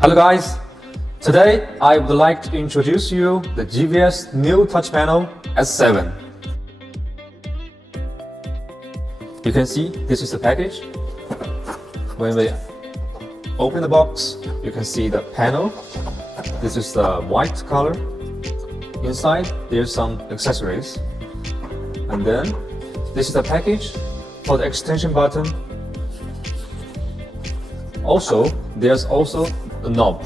Hello guys, today I would like to introduce you the GVS new touch panel S7. You can see this is the package. When we open the box, you can see the panel. This is the white color. Inside there's some accessories. And then this is the package for the extension button. Also, there's also the knob.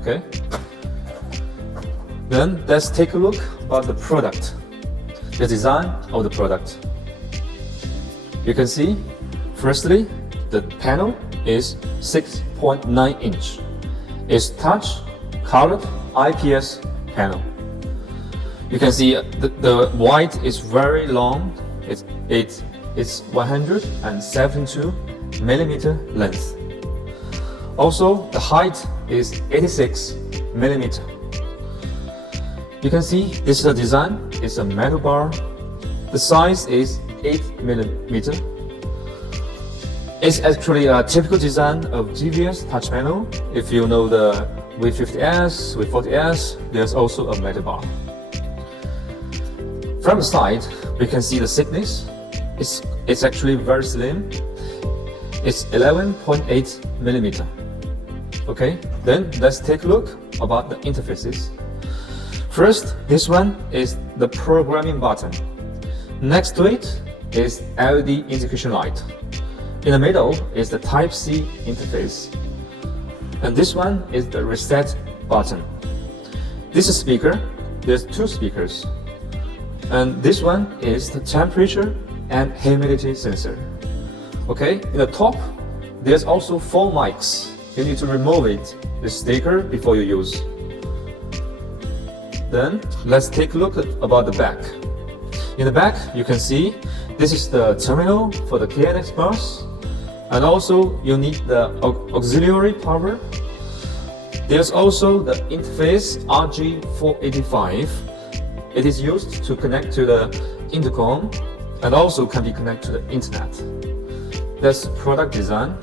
Okay. Then let's take a look about the product, the design of the product. You can see, firstly, the panel is 6.9 inch. It's touch colored IPS panel. You can see the white is very long. It's 172 millimeter length. Also, the height is 86 millimeter. You can see this is a design. It's a metal bar. The size is 8 millimeter. It's actually a typical design of GVS touch panel. If you know the V50S, V40S, there's also a metal bar. From the side, we can see the thickness. It's actually very slim. It's 11.8 millimeter. Okay, then let's take a look about the interfaces. First, this one is the programming button. Next to it is LED indication light. In the middle is the Type-C interface. And this one is the reset button. This is speaker. There's two speakers. And this one is the temperature and humidity sensor. Okay, in the top, there's also 4 mics. You need to remove it, the sticker, before you use. Then, let's take a look about the back. In the back, you can see this is the terminal for the KNX bus. And also, you need the auxiliary power. There's also the interface RG485. It is used to connect to the intercom and also can be connected to the internet. That's the product design.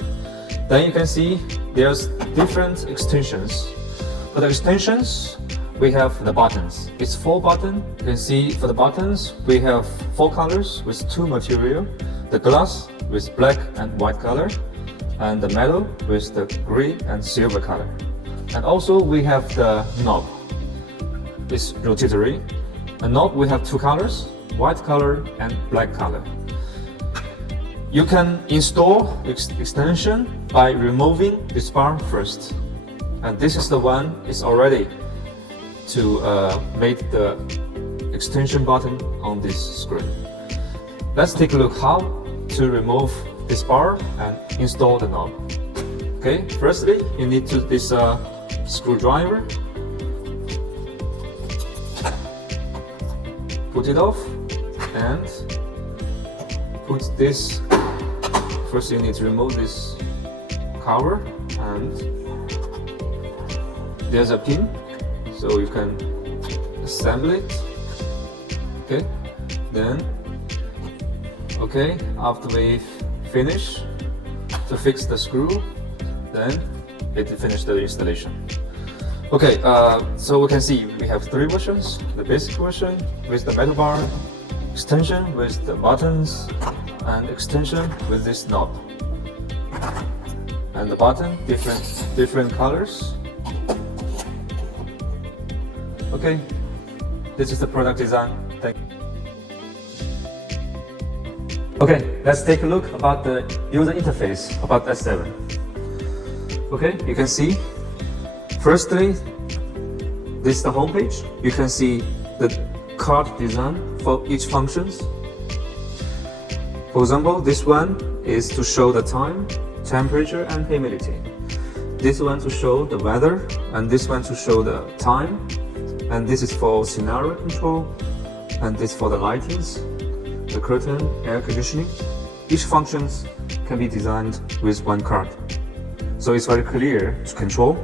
Then you can see there's different extensions. For the extensions, we have the buttons. It's 4 buttons. You can see for the buttons, we have 4 colors with 2 material. The glass with black and white color, and the metal with the gray and silver color. And also we have the knob. It's rotatory. A knob we have 2 colors, white color and black color. You can install extension by removing this bar first. And this is the one is already to make the extension button on this screen. Let's take a look how to remove this bar and install the knob. Okay, firstly, you need to this screwdriver. Put it off and put this. First, you need to remove this cover, and there's a pin, so you can assemble it. Okay, then after we finish to fix the screw, then it finish the installation. Okay, so we can see we have 3 versions: the basic version with the metal bar, extension with the buttons, and extension with this knob. And the button, different colors. Okay, this is the product design. Thank you. Okay, let's take a look about the user interface about S7. Okay, you can see, firstly, this is the home page. You can see the card design for each functions. For example, this one is to show the time, temperature and humidity. This one to show the weather, and this one to show the time. And this is for scenario control, and this for the lightings, the curtain, air conditioning. Each functions can be designed with one card. So it's very clear to control.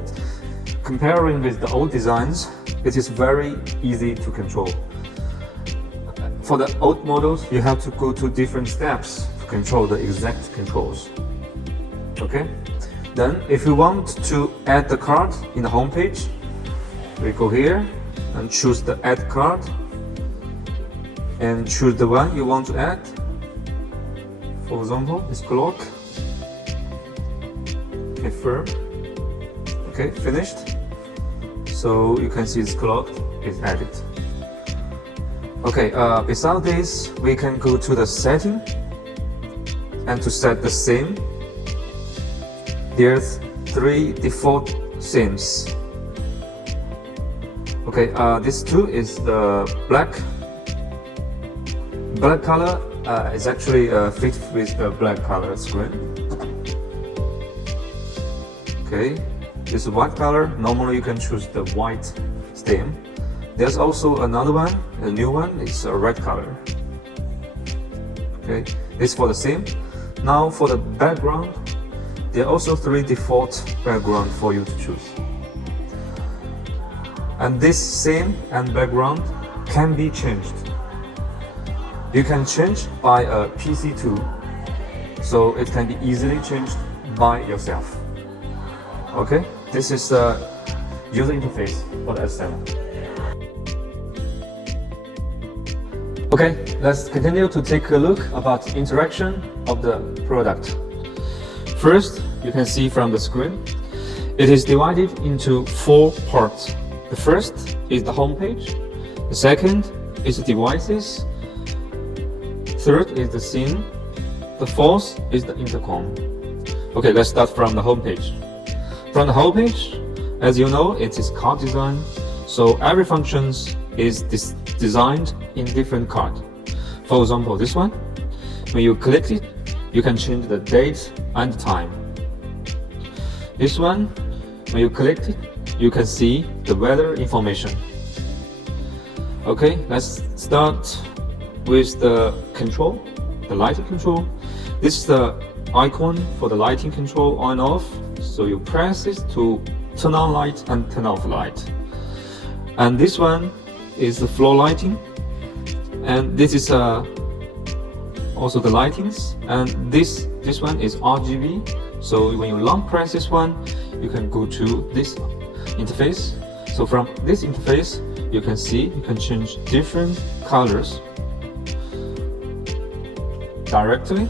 Comparing with the old designs, it is very easy to control. For the old models, you have to go to different steps to control the exact controls. Okay, Then if you want to add the card in the home page, we go here and choose the add card and choose the one you want to add. For example, this clock. Confirm. Okay, finished. So you can see this clock is added. Okay, besides this, we can go to the setting, and to set the theme, there's 3 default themes. Okay, this two is the black color. Is actually fit with the black color screen. Okay, this white color. Normally you can choose the white theme. There's also another one, a new one. It's a red color. Okay, this for the theme. Now for the background, there are also 3 default background for you to choose. And this theme and background can be changed. You can change by a PC tool, so it can be easily changed by yourself. Okay, this is the user interface for the S7. Okay, let's continue to take a look about the interaction of the product. First, you can see from the screen, it is divided into 4 parts. The first is the home page. The second is the devices. Third is the scene. The fourth is the intercom. Okay, let's start from the home page. From the home page, as you know, it is card design, so every function is designed in different card. For example, this one, when you click it, you can change the date and time. This one, when you click it, you can see the weather information. Okay, let's start with the control, the lighting control. This is the icon for the lighting control on and off. So you press it to turn on light and turn off light. And this one is the floor lighting. And this is also the lightings. And this one is RGB. So when you long press this one, you can go to this interface. So from this interface, you can see you can change different colors directly,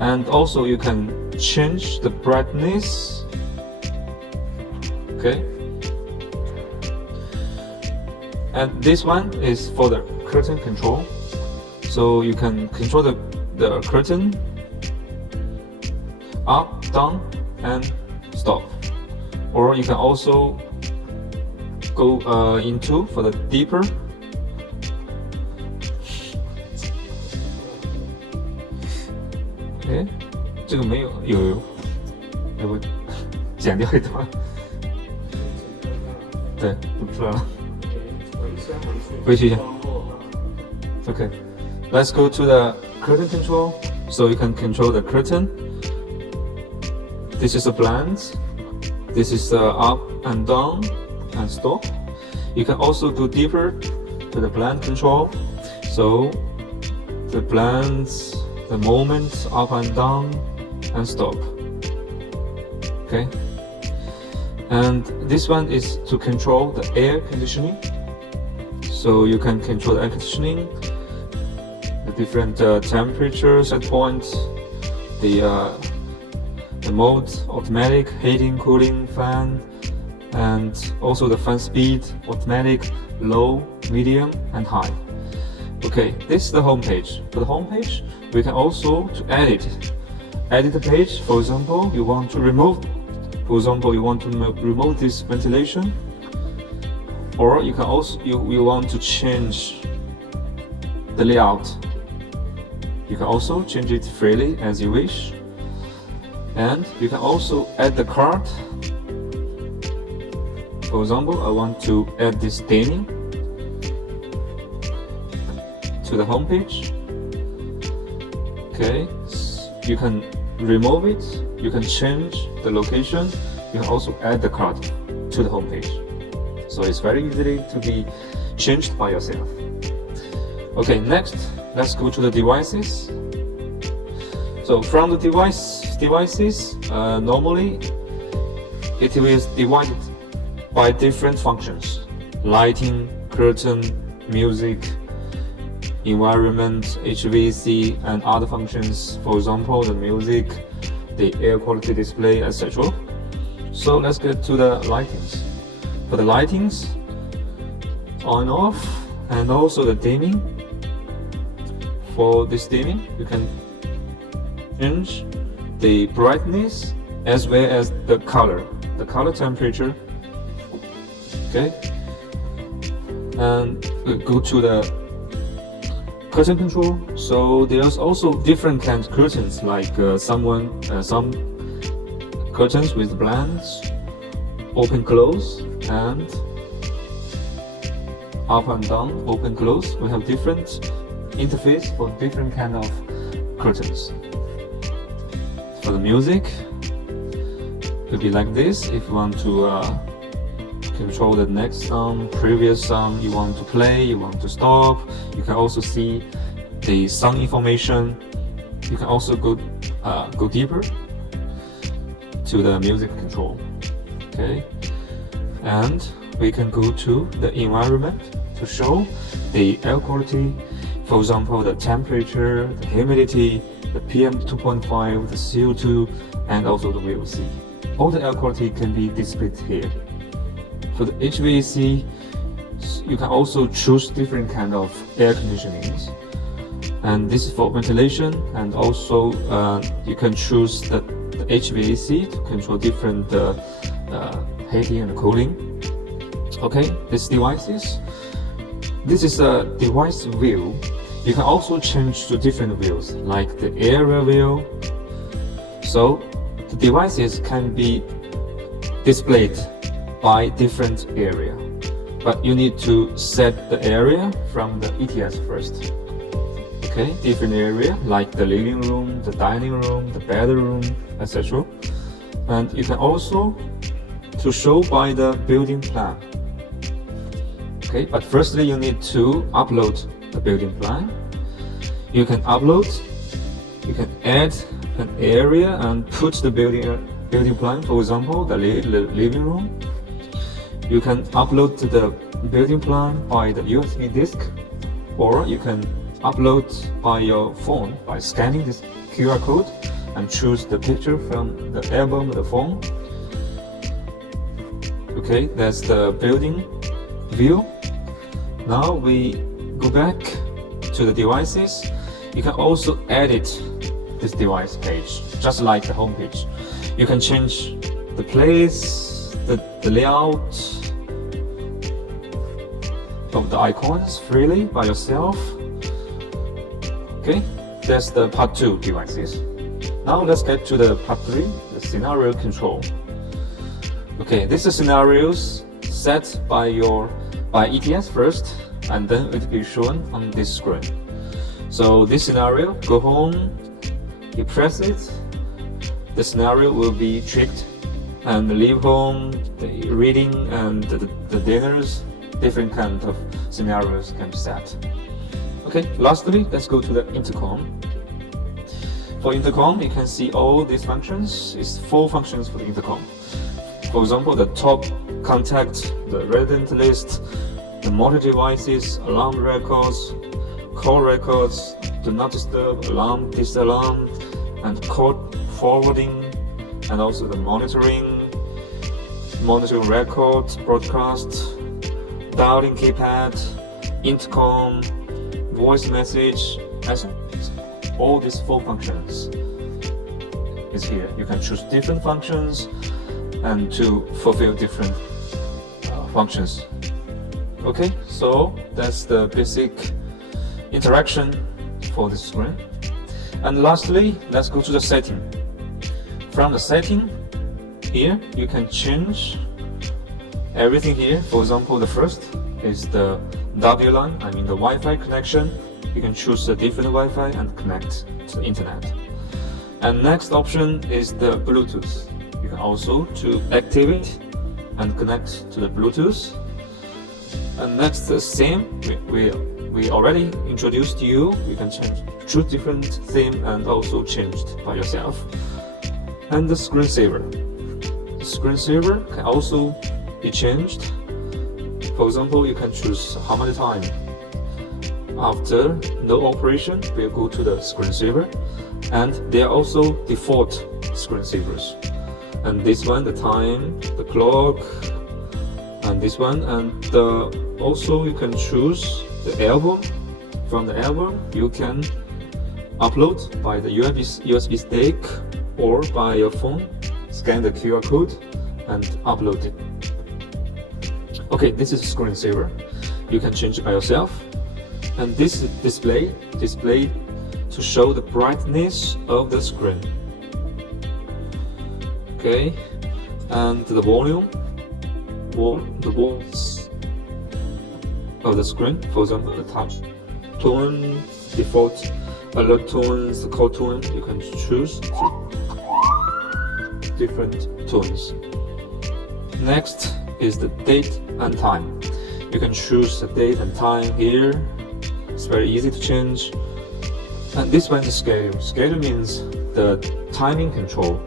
and also you can change the brightness. Okay, and this one is for the curtain control, so you can control the curtain up, down, and stop. Or you can also go into for the deeper.哎，这个没有，有，要不剪掉一段？对，不出来了。回去一下。Okay, let's go to the curtain control. So you can control the curtain. This is the blinds. This is the up and down and stop. You can also go deeper to the blind control. So the blinds, the movement up and down and stop. Okay, and this one is to control the air conditioning. So you can control the air conditioning, the different temperature set points, the mode, automatic, heating, cooling, fan, and also the fan speed, automatic, low, medium, and high. Okay, this is the home page. For the home page, we can also to edit the page. For example, you want to remove this ventilation, or you can also you want to change the layout. You can also change it freely as you wish, and you can also add the card. For example, I want to add this staining to the home page. Okay, you can remove it, you can change the location, you can also add the card to the home page. So it's very easily to be changed by yourself. Okay, next, let's go to the devices. So from the devices, normally it is divided by different functions: lighting, curtain, music, environment, HVAC, and other functions. For example, the music, the air quality display, etc. So let's get to the lightings. For the lightings, on off, and also the dimming. For this dimming, you can change the brightness as well as the color temperature. Okay, and we go to the curtain control. So there's also different kinds of curtains, like some curtains with blinds, open close, and up and down, open close. We have different interface for different kind of curtains. For the music, it will be like this. If you want to control the next song, previous song, you want to play, you want to stop, you can also see the song information. You can also go deeper to the music control. Okay, and we can go to the environment to show the air quality. For example, the temperature, the humidity, the PM2.5, the CO2, and also the VOC. All the air quality can be displayed here. For the HVAC, you can also choose different kind of air conditionings. And this is for ventilation, and also you can choose the HVAC to control different heating and cooling. Okay, this is a device view. You can also change to different views, like the area view. So the devices can be displayed by different area, but you need to set the area from the ETS first. Okay, different area like the living room, the dining room, the bedroom, etc. And you can also to show by the building plan. Okay, but firstly you need to upload the building plan. You can upload, you can add an area and put the building plan. For example, the living room. You can upload the building plan by the USB disk, or you can upload by your phone by scanning this QR code and choose the picture from the album of the phone. Okay, that's the building view. Now we go back to the devices. You can also edit this device page, just like the home page. You can change the place, the layout of the icons freely by yourself. Okay, that's the part 2 devices. Now let's get to the part 3, the scenario control. Okay, this is scenarios set by ETS first, and then it will be shown on this screen. So this scenario, go home, you press it, the scenario will be tricked, and leave home, the reading and the dinners, different kind of scenarios can be set. Okay, lastly, let's go to the intercom. For intercom, you can see all these functions. It's 4 functions for the intercom. For example, the top contact, the resident list, the motor devices, alarm records, call records, do not disturb, alarm, disalarm, and call forwarding, and also the monitoring records, broadcast, dialing keypad, intercom, voice message, as all these 4 functions is here. You can choose different functions and to fulfill different functions. Okay, so that's the basic interaction for this screen. And lastly, let's go to the setting. From the setting, here you can change everything here. For example, the first is the WLAN, the Wi-Fi connection. You can choose a different Wi-Fi and connect to the internet. And next option is the Bluetooth. You can also to activate and connect to the Bluetooth. And next, the same, we already introduced you. You can choose different theme and also changed by yourself. And the screensaver. screensaver can also be changed. For example, you can choose how many time after no operation will go to the screensaver, and they are also default screensavers. And this one, the time, the clock, and this one, and also you can choose the album. From the album, you can upload by the USB stick or by your phone, scan the QR code and upload it. Okay, this is a screensaver. You can change it by yourself. And this is display to show the brightness of the screen. Okay, and the volume of the screen. For example, the touch tone, default alert tones, the call tone. You can choose different tones. Next is the date and time. You can choose the date and time here. It's very easy to change. And this one is schedule. Schedule means the timing control.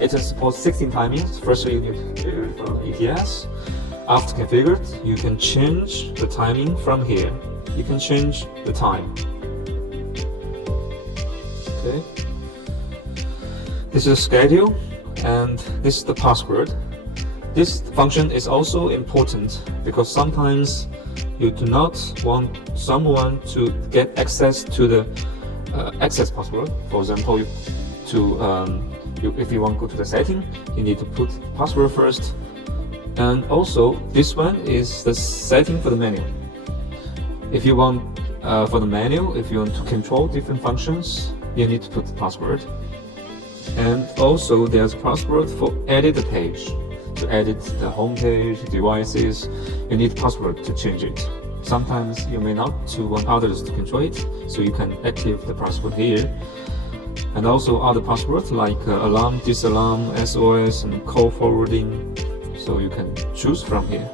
It can support 16 timings. Firstly, you need to configure it from ETS. After configured, you can change the timing from here. You can change the time. Okay. This is schedule, and this is the password. This function is also important because sometimes you do not want someone to get access to the access password. For example, if you want to go to the setting, you need to put password first. And also, this one is the setting for the menu. If you want for the menu, if you want to control different functions, you need to put the password. And also, there's password for edit the page. To edit the home page, devices, you need password to change it. Sometimes you may not want others to control it, so you can activate the password here. And also other passwords like alarm, disalarm, SOS, and call forwarding, so you can choose from here.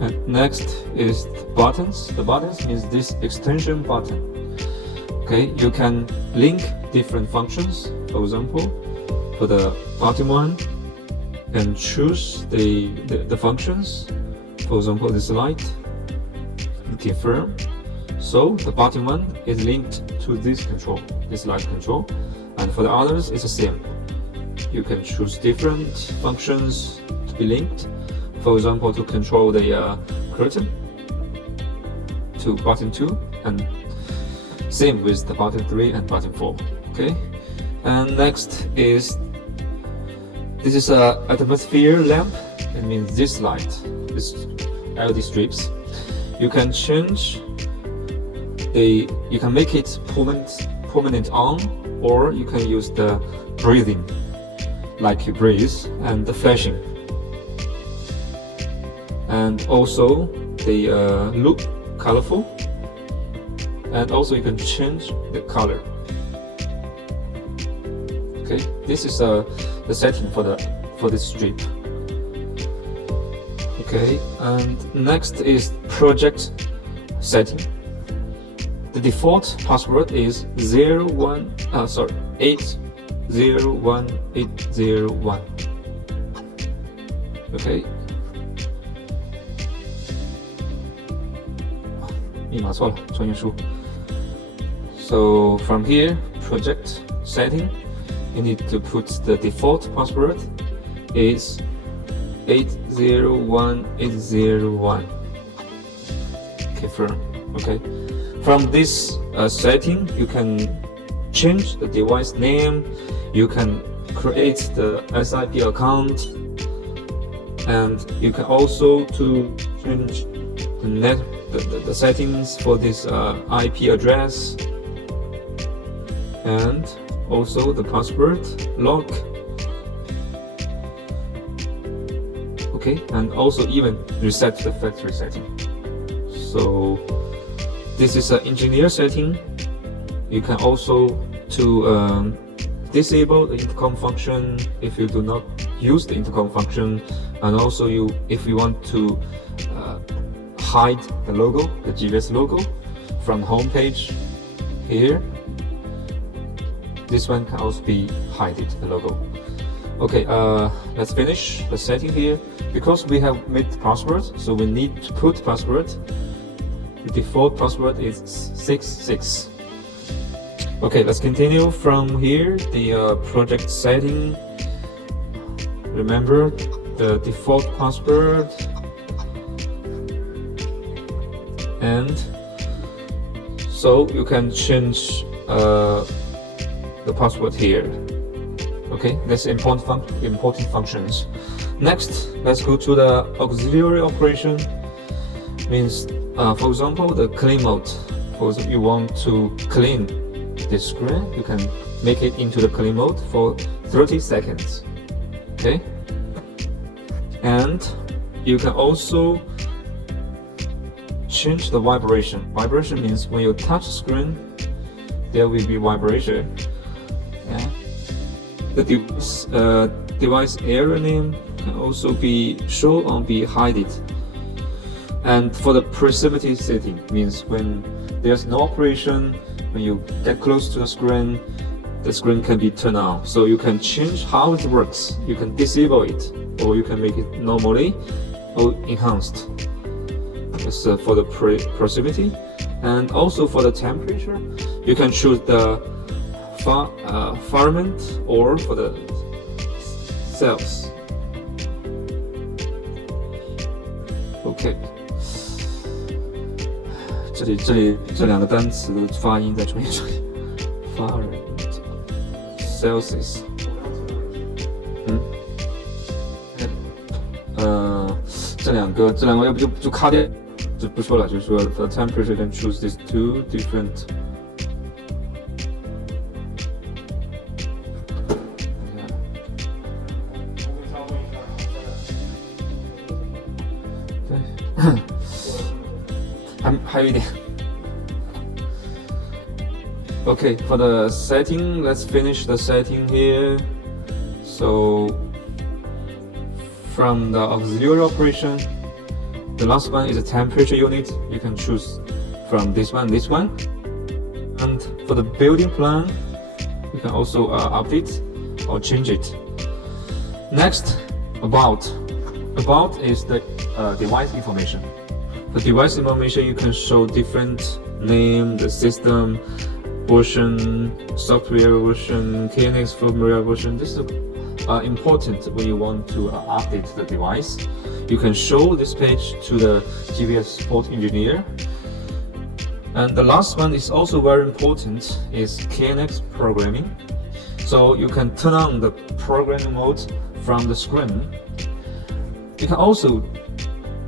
And next is the buttons. The buttons means this extension button. Okay, you can link different functions. For example, for the bottom one, and choose the functions. For example, this light, confirm. So the bottom one is linked to this control, this light control, and for the others it's the same. You can choose different functions to be linked. For example, to control the curtain to button 2, and same with the button 3 and button 4. Okay, and next is this is a atmosphere lamp. It means this light, this LED strips. You can change you can make it permanent on, or you can use the breathing, like you breathe, and the flashing. And also they look colorful, and also you can change the color. Okay, this is the setting for this strip. Okay, and next is project setting. The default password is 801801. Okay. 密码错了，重新输。So from here, project setting, you need to put the default password is 801801. Confirm. Okay. From this setting, you can change the device name. You can create the SIP account, and you can also change the settings for this IP address, and also the password lock. Okay, and also even reset the factory setting. So this is an engineer setting. You can also disable the intercom function if you do not use the intercom function, and also if you want to hide the logo, the GVS logo, from the home page here. This one can also be hidden, the logo. Okay, let's finish the setting here. Because we have made the password, so we need to put password. The default password is 66. Okay, let's continue from here. The project setting. Remember the default password, and so you can change the password here. Okay, that's important functions. Next, let's go to the auxiliary operation. Means, for example, the clean mode. For example, you want to clean this screen, you can make it into the clean mode for 30 seconds. Okay, and you can also change the vibration. Vibration means when you touch the screen, there will be vibration. Yeah. The device area name can also be shown or be hidden. And for the proximity setting, means when there's no operation, when you get close to the screen can be turned on. So you can change how it works. You can disable it, or you can make it normally or enhanced. That's for the proximity. And also for the temperature, you can choose the Fahrenheit or for the Celsius. Okay. 这里这两个单词的发音再重新说一遍 Fahrenheit Celsius 这两个要不就卡掉就不说了，就是说 for temperature you can choose these two different还有一点 Okay, for the setting, let's finish the setting here. So from the auxiliary operation, the last one is a temperature unit. You can choose from this one. And for the building plan, you can also update or change it. Next, about is the device information. The device information, you can show different name, the system version, software version, KNX firmware version. This is important when you want to update the device. You can show this page to the GVS support engineer. And the last one is also very important, is KNX programming. So you can turn on the programming mode from the screen. You can also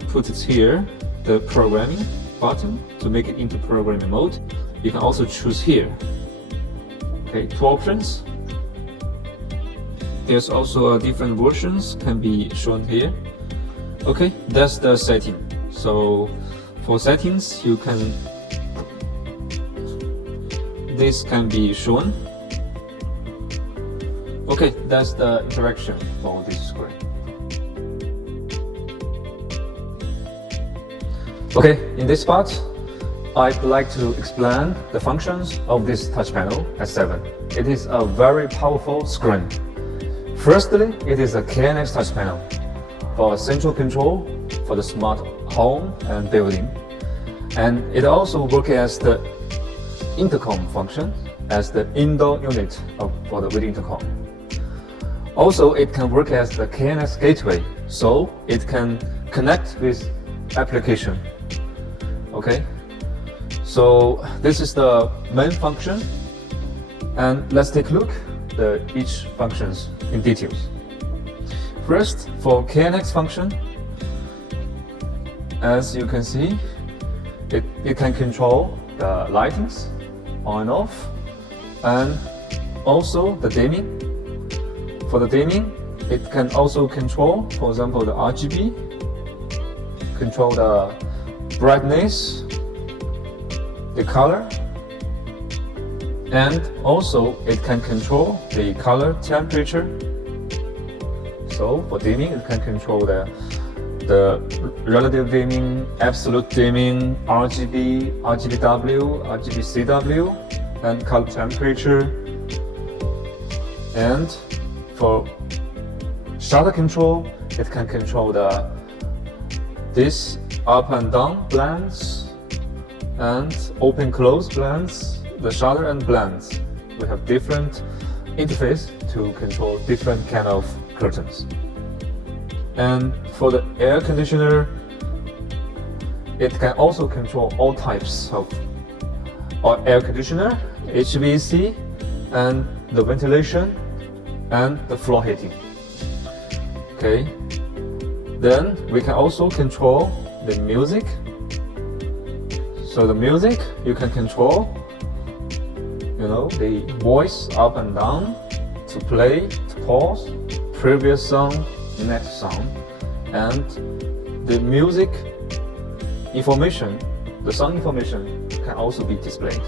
put it here, the programming button, to make it into programming mode. You can also choose here. Okay, two options. There's also different versions can be shown here. Okay, that's the setting. So for settings, this can be shown. Okay, that's the interaction for this screen. Okay, in this part, I'd like to explain the functions of this touch panel S7. It is a very powerful screen. Firstly, it is a KNX touch panel for central control for the smart home and building. And it also works as the intercom function, as the indoor unit for the video intercom. Also, it can work as the KNX gateway, so it can connect with application. Okay, so this is the main function, and let's take a look at each functions in details. First, for KNX function, as you can see, it can control the lightings on and off, and also the dimming. For the dimming, it can also control, for example, the RGB, control the brightness, the color, and also it can control the color temperature. So for dimming, it can control the relative dimming, absolute dimming, RGB, RGBW, RGBCW, and color temperature. And for shutter control, it can control this up and down blinds and open close blinds, the shutter and blinds. We have different interface to control different kind of curtains. And for the air conditioner, it can also control all types of air conditioner, HVAC, and the ventilation and the floor heating. Okay. Then we can also control the music. So the music you can control, the voice up and down, to play, to pause, previous song, next song, and the music information, the song information can also be displayed.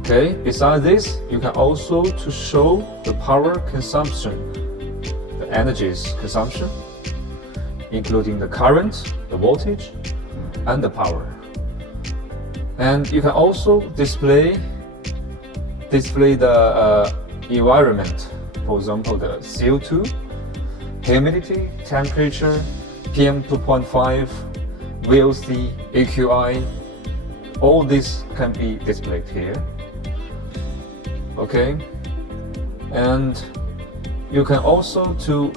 Okay, besides this, you can also to show the power consumption, the energies consumption, including the current, the voltage, and the power. And you can also display the environment, for example, the CO2, humidity, temperature, PM 2.5, VOC, AQI, all this can be displayed here. Okay, and you can also to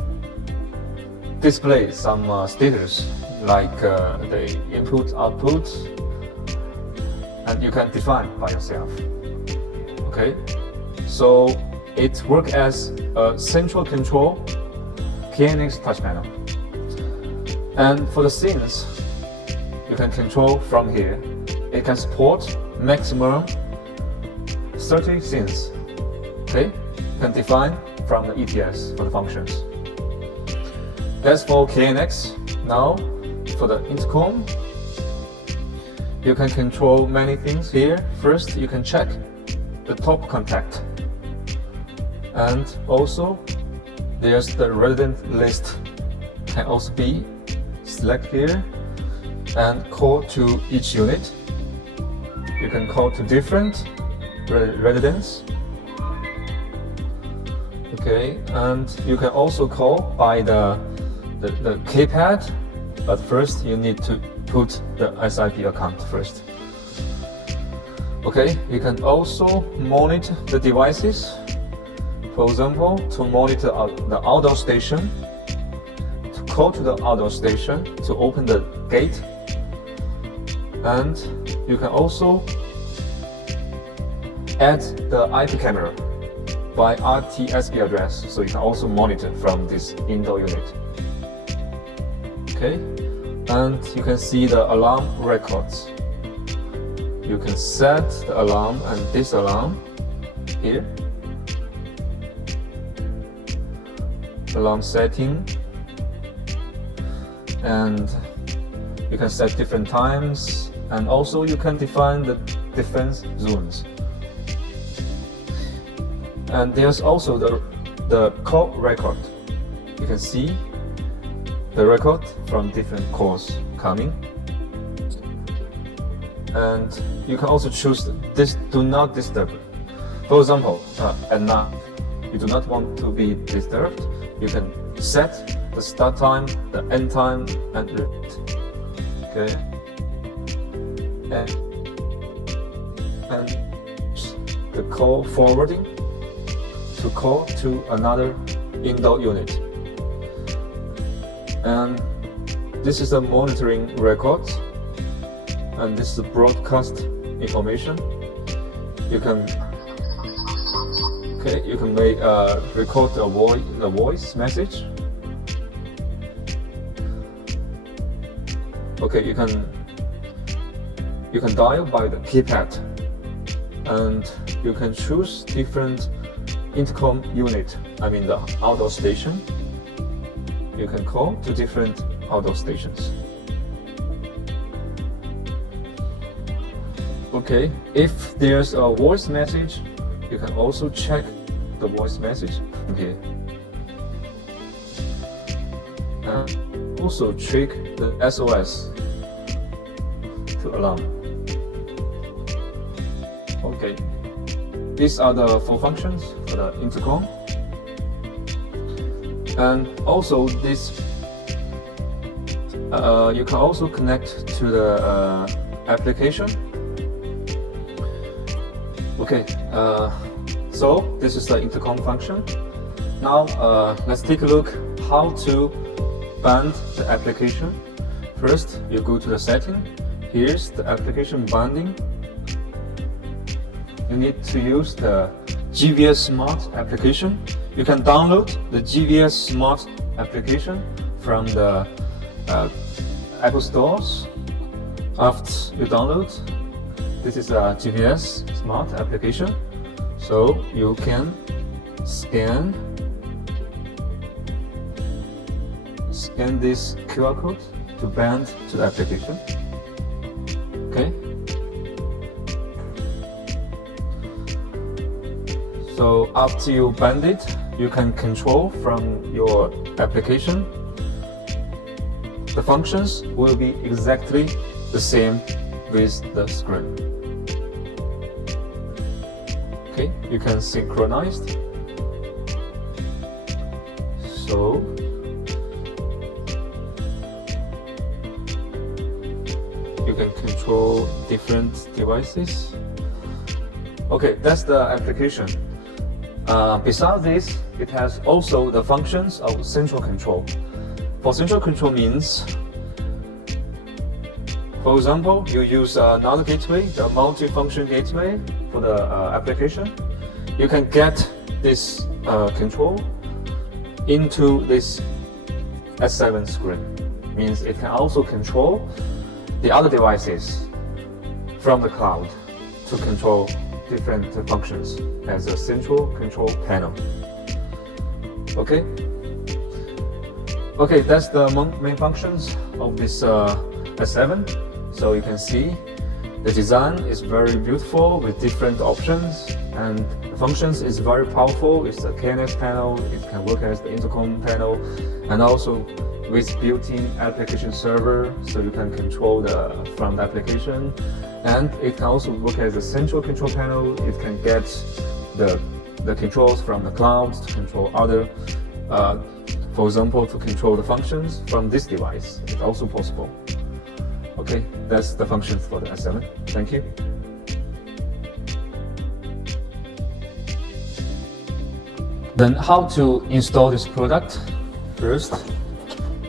display some status like the input, output, and you can define by yourself. Okay, so it works as a central control KNX touch panel. And for the scenes, you can control from here. It can support maximum 30 scenes. Okay, you can define from the ETS for the functions. That's for KNX. Now, for the intercom, you can control many things here. First, you can check the top contact, and also there's the resident list can also be select here and call to each unit. You can call to different residents. Okay, and you can also call by the keypad, but first you need to put the SIP account first. Okay, you can also monitor the devices. For example, to monitor the outdoor station, to call to the outdoor station to open the gate, and you can also add the IP camera by RTSP address, so you can also monitor from this indoor unit. Okay, and you can see the alarm records. You can set the alarm and disalarm here. Alarm setting, and you can set different times, and also you can define the defense zones. And there's also the call record. You can see the record from different calls coming. And you can also choose this do not disturb. For example, at night, you do not want to be disturbed. You can set the start time, the end time, and repeat. Okay. And the call forwarding to call to another indoor unit. And this is the monitoring record, and this is the broadcast information. You can make record the voice message. Okay, you can dial by the keypad, and you can choose different intercom unit. I mean the outdoor station. You can call to different outdoor stations. Okay, if there's a voice message, you can also check the voice message from here. And also check the SOS to alarm. Okay, these are the 4 functions for the intercom. And also this, you can also connect to the application. Okay, so this is the intercom function. Now let's take a look how to band the application. First, you go to the setting. Here's the application banding. You need to use the GVS Smart application. You can download the GVS Smart application from the Apple stores. After you download, this is a GVS Smart application. So you can scan this QR code to band to the application. Okay. So after you band it, you can control from your application. The functions will be exactly the same with the screen. Okay, you can synchronize. So you can control different devices. Okay, that's the application. Besides this, it has also the functions of central control. For central control means, for example, you use another gateway, the multi-function gateway for the application. You can get this control into this S7 screen. Means it can also control the other devices from the cloud to control different functions as a central control panel. Okay. Okay, that's the main functions of this S7. So you can see the design is very beautiful with different options, and the functions is very powerful. It's a KNX panel. It can work as the intercom panel, and also with built-in application server, so you can control from the application. And it can also work as a central control panel. It can get the controls from the cloud to control other, for example, to control the functions from this device. It's also possible. Okay, that's the functions for the S7. Thank you. Then how to install this product? First,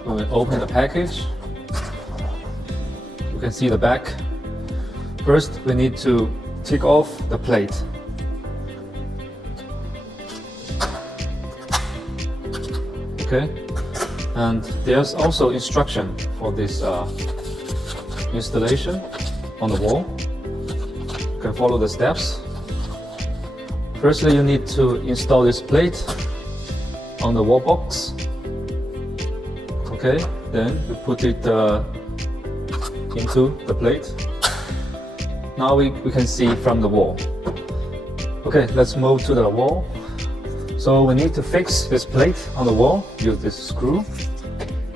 when we open the package, you can see the back. First, we need to take off the plate. Okay, and there's also instruction for this installation on the wall. You can follow the steps. Firstly, you need to install this plate on the wall box. Okay, then you put it into the plate. Now we can see from the wall. Okay, let's move to the wall. So we need to fix this plate on the wall. Use this screw.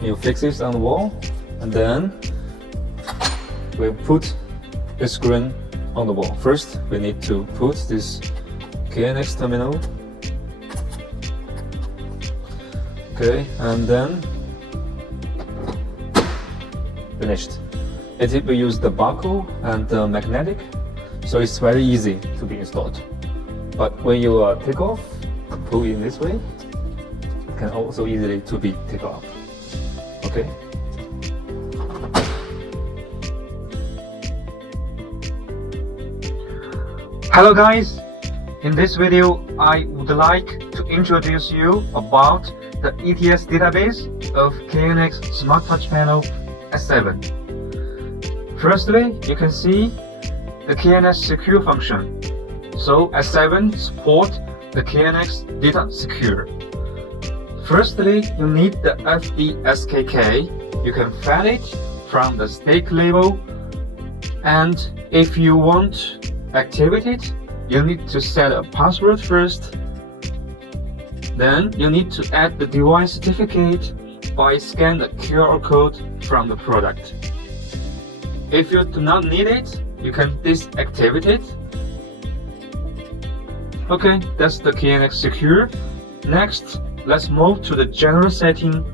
You fix it on the wall, and then we put the screen on the wall. First, we need to put this KNX terminal. Okay, and then finished. We use the barcode and the magnetic, so it's very easy to be installed. But when you take off, pull in this way, it can also easily to be taken off. Okay. Hello guys, in this video I would like to introduce you about the ETS database of KNX Smart Touch Panel S7. Firstly, you can see the KNX secure function. So S7 support the KNX data secure. Firstly, you need the FDSKK. You can find it from the stake label, and if you want to activate it, you need to set a password first. Then you need to add the device certificate by scanning the QR code from the product. If you do not need it, you can deactivate it. Okay, that's the KNX secure. Next, let's move to the general setting.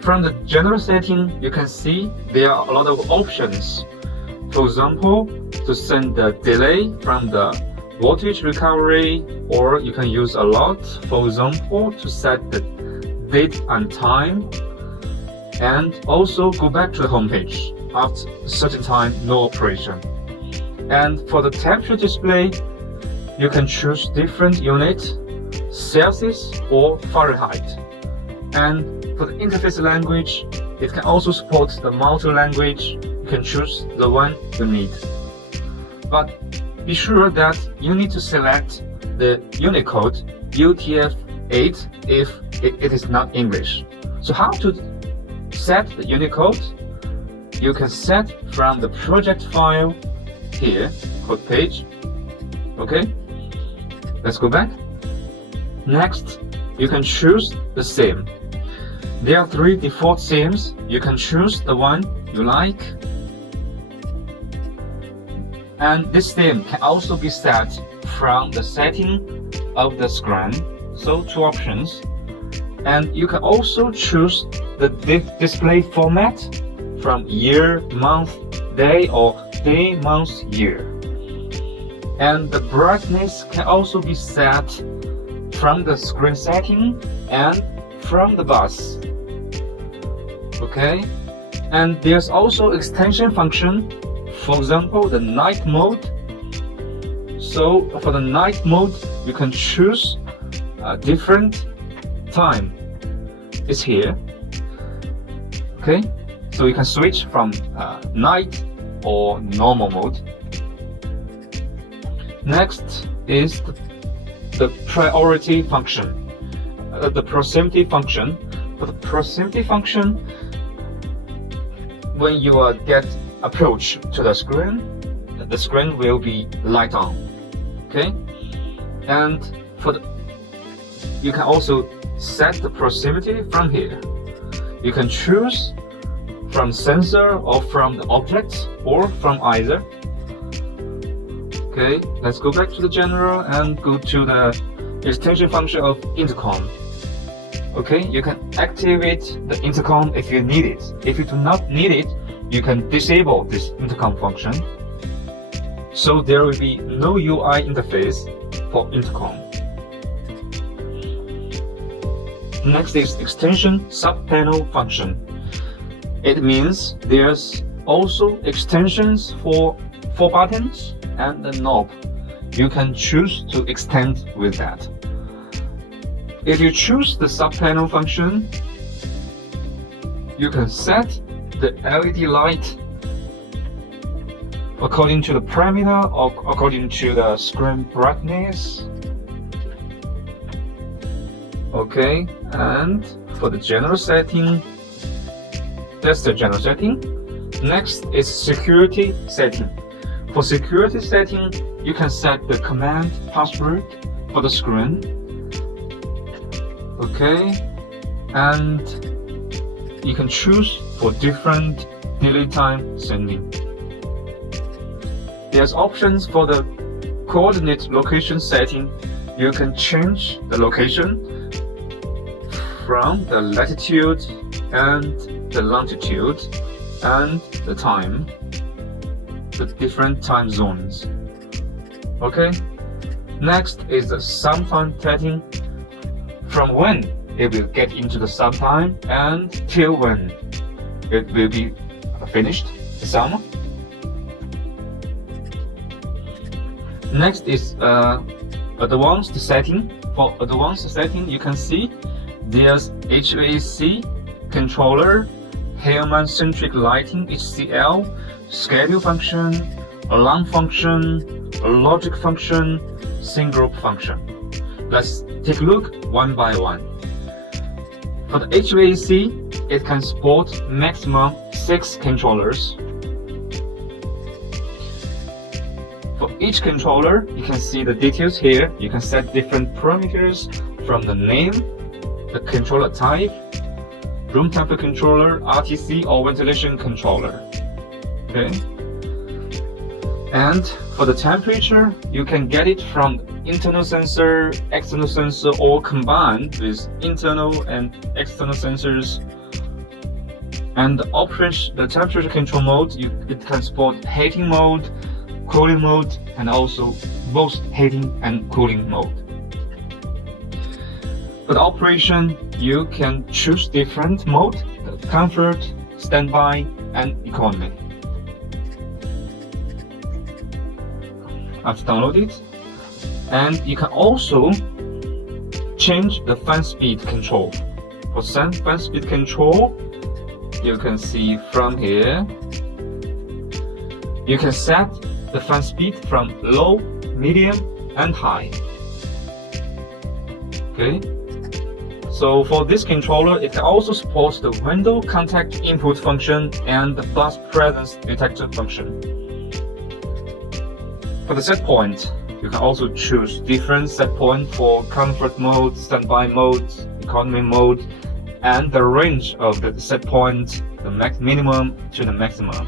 From the general setting, you can see there are a lot of options. For example, to send the delay from the voltage recovery, or you can use a lot, for example, to set the date and time, and also go back to the home page after a certain time, no operation. And for the temperature display, you can choose different unit, Celsius or Fahrenheit. And for the interface language, it can also support the multi-language. You can choose the one you need. But be sure that you need to select the Unicode UTF-8 if it is not English. So how to set the Unicode? You can set from the project file here, code page. Okay, let's go back. Next, you can choose the theme. There are 3 default themes. You can choose the one you like. And this theme can also be set from the setting of the screen. So 2 options. And you can also choose the display format from year, month, day, or day, month, year. And the brightness can also be set from the screen setting and from the bus. Okay, and there's also extension function. For example, the night mode. So for the night mode, you can choose a different time. It's here. Okay, so you can switch from night or normal mode. Next is the priority function, the proximity function. For the proximity function, when you get approach to the screen will be light on. Okay, and you can also set the proximity from here. You can choose from sensor or from the object or from either. Okay, let's go back to the general and go to the extension function of intercom. Okay, you can activate the intercom if you need it. If you do not need it, you can disable this intercom function. So there will be no UI interface for intercom. Next is extension subpanel function. It means there's also extensions for 4 buttons and the knob. You can choose to extend with that. If you choose the subpanel function, you can set the LED light according to the parameter or according to the screen brightness. Okay, and for the general setting, that's the general setting. Next is security setting. For security setting, you can set the command password for the screen. Okay, and you can choose for different delay time sending. There's options for the coordinate location setting. You can change the location from the latitude and the longitude and the time, the different time zones. Okay, next is the sometime setting. From when it will get into the sometime and till when it will be finished, the sum. Next is advanced setting. For advanced setting, you can see there's HVAC controller, Hellman-centric lighting HCL, schedule function, alarm function, logic function, sync group function. Let's take a look one by one. For the HVAC, it can support maximum 6 controllers. For each controller, you can see the details here. You can set different parameters from the name, the controller type, room temperature controller, RTC or ventilation controller. Okay. And for the temperature, you can get it from internal sensor, external sensor, all combined with internal and external sensors. And the temperature control mode, it can support heating mode, cooling mode, and also both heating and cooling mode. For the operation, you can choose different mode: comfort, standby, and economy. I've downloaded it, and you can also change the fan speed control. For fan speed control, you can see from here, you can set the fan speed from low, medium, and high. Okay, so for this controller, it can also support the window contact input function and the bus presence detector function. For the set point, you can also choose different set point for comfort mode, standby mode, economy mode, and the range of the set point, the minimum to the maximum.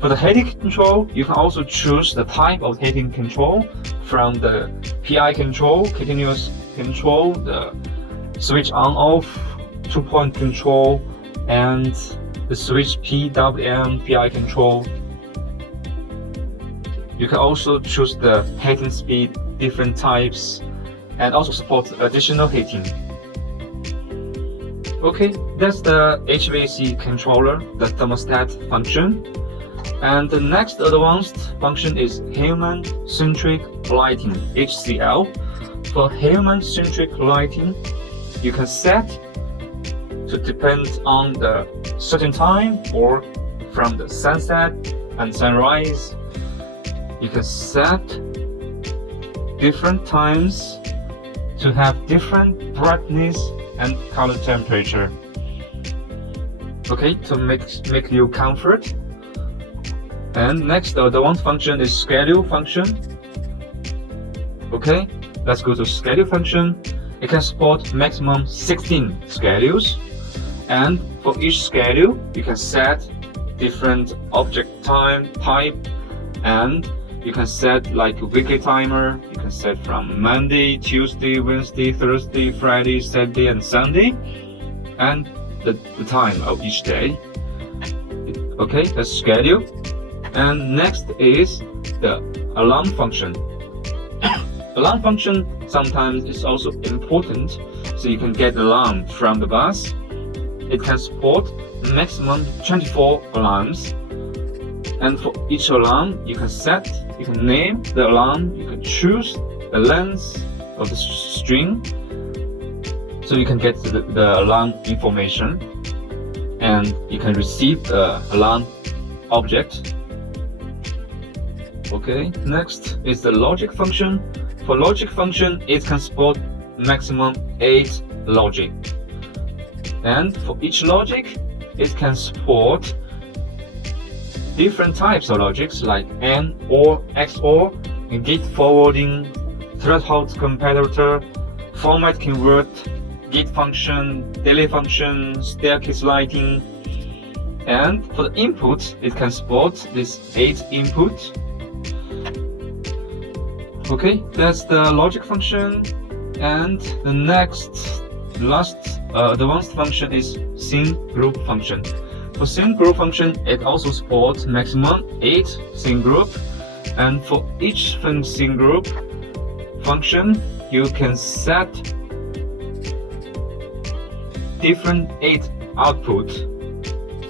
For the heating control, you can also choose the type of heating control from the PI control, continuous control, the switch on-off, 2-point control, and the switch PWM PI control. You can also choose the heating speed, different types, and also support additional heating. Okay, that's the HVAC controller, the thermostat function. And the next advanced function is human-centric lighting, HCL. For human-centric lighting, you can set to depend on the certain time or from the sunset and sunrise. You can set different times to have different brightness and color temperature. Okay, to make you comfort. And next, the advanced function is schedule function. Okay, let's go to schedule function. It can support maximum 16 schedules, and for each schedule, you can set different object time type, and you can set like a weekly timer. You can set from Monday, Tuesday, Wednesday, Thursday, Friday, Saturday, and Sunday, and the time of each day. Okay, that's schedule. And next is the alarm function. Alarm function sometimes is also important, so you can get alarm from the bus. It can support maximum 24 alarms, and for each alarm you can name the alarm, you can choose the length of the string, so you can get the alarm information, and you can receive the alarm object. Okay, next is the logic function. For logic function, it can support maximum 8 logic. And for each logic, it can support different types of logics like AND, OR, XOR, and gate forwarding, threshold comparator, format convert, gate function, delay function, staircase lighting. And for the input, it can support this 8 input. Okay, that's the logic function. And the last advanced function is scene group function. For scene group function, it also supports maximum 8 scene group. And for each scene group function, you can set different 8 output.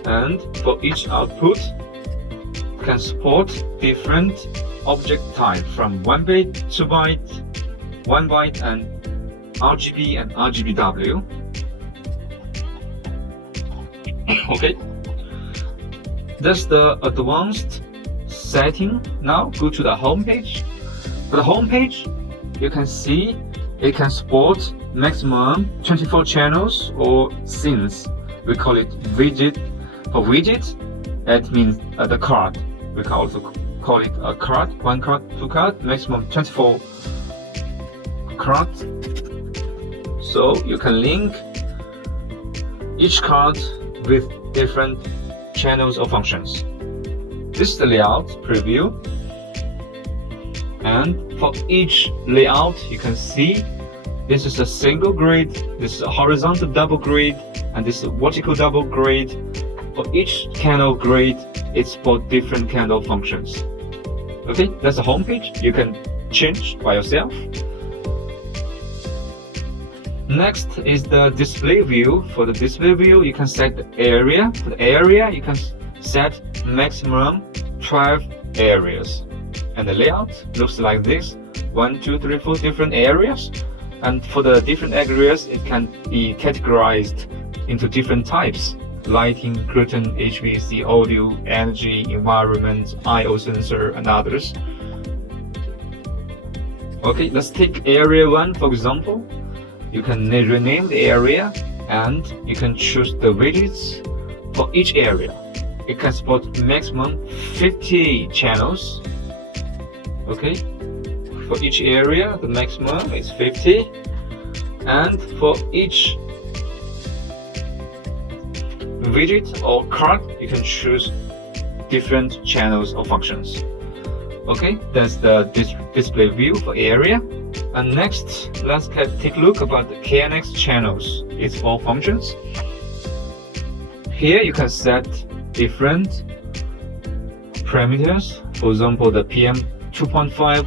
And for each output, can support different object type from 1 byte, 2 byte, 1 byte, and RGB and RGBW. Okay, that's the advanced setting. Now go to the home page. For the home page, you can see it can support maximum 24 channels or scenes. We call it widget. For widget, that means the card. We can also call it a card, 1 card, 2 card, maximum 24 cards. So you can link each card with different channels or functions. This is the layout preview. And for each layout, you can see this is a single grid, this is a horizontal double grid, and this is a vertical double grid. For each kind of grid, it's for different kind of functions. Okay, that's the home page. You can change by yourself. Next is the display view. For the display view, you can set the area. For the area, you can set maximum 12 areas. And the layout looks like this: 1, 2, 3, 4 different areas. And for the different areas, it can be categorized into different types: lighting, curtain, HVAC, audio, energy, environment, I/O sensor, and others. Okay, let's take area 1 for example. You can rename the area, and you can choose the widgets for each area. It can support maximum 50 channels. Okay, for each area, the maximum is 50, and for each widget or card, you can choose different channels or functions. Okay, that's the display view for area. And next, let's take a look about the KNX channels. It's all functions. Here you can set different parameters. For example, the PM 2.5,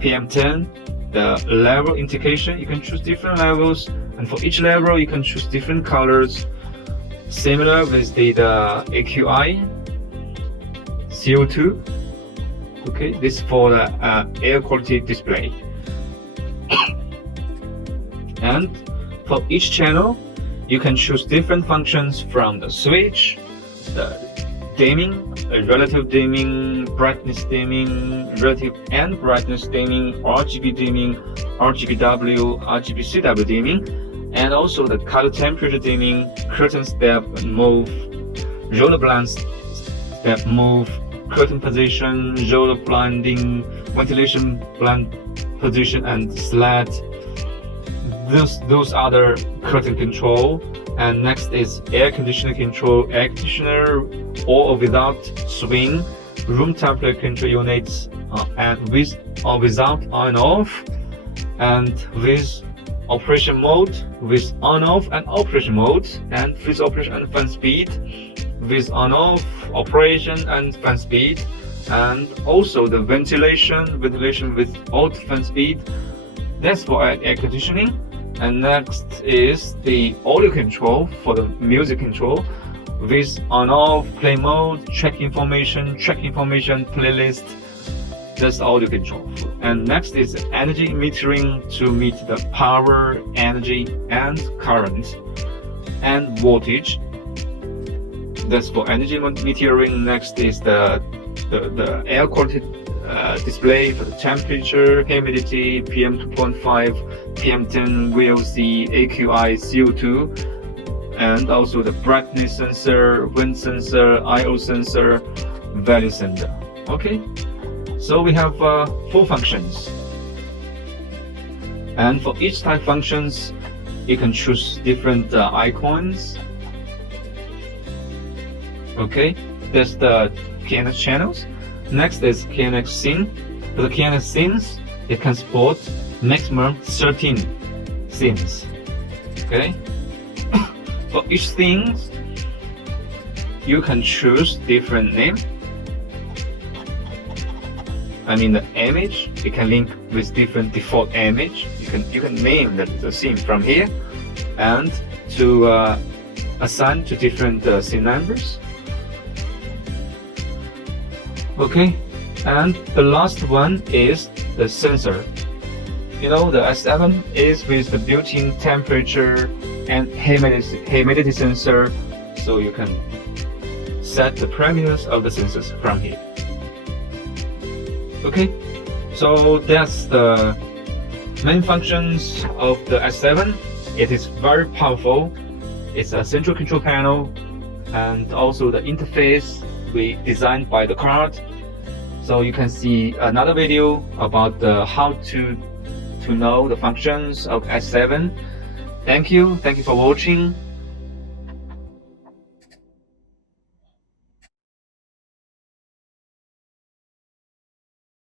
PM 10, the level indication, you can choose different levels, and for each level you can choose different colors. Similar with the AQI, CO2. Okay, this is for the air quality display. And for each channel, you can choose different functions from the switch, the dimming, relative dimming, brightness dimming, relative and brightness dimming, RGB dimming, RGBW, RGBCW dimming, and also the color temperature dimming, curtain step move, roller blind step move, curtain position, roller blinding, ventilation blind position, and slat. Those other curtain control. And next is air conditioner control, air conditioner or without swing, room temperature control units, and with or without on off, and with operation mode, with on off and operation mode, and freeze operation and fan speed, with on off operation and fan speed, and also the ventilation without fan speed. That's for air conditioning. And next is the audio control for the music control, with on-off, play mode, track information, playlist. That's audio control. And next is energy metering to meet the power, energy, and current, and voltage. That's for energy metering. Next is the air quality display for the temperature, humidity, PM 2.5, PM 10, VOC, AQI, CO2, and also the brightness sensor, wind sensor, I/O sensor, value sensor. Okay, so we have 4 functions, and for each type functions, you can choose different icons. Okay, that's the KNX channels. Next is KNX scene. For the KNX scenes, it can support maximum 13 scenes. Okay. For each scene, you can choose different name. I mean the image, it can link with different default image. You can name the scene from here, and to assign to different scene numbers. Okay, and the last one is the sensor. You know, the S7 is with the built-in temperature and humidity sensor, so you can set the parameters of the sensors from here. Okay, so that's the main functions of the S7. It is very powerful. It's a central control panel, and also the interface we designed by the card. So you can see another video about how to know the functions of S7. Thank you for watching.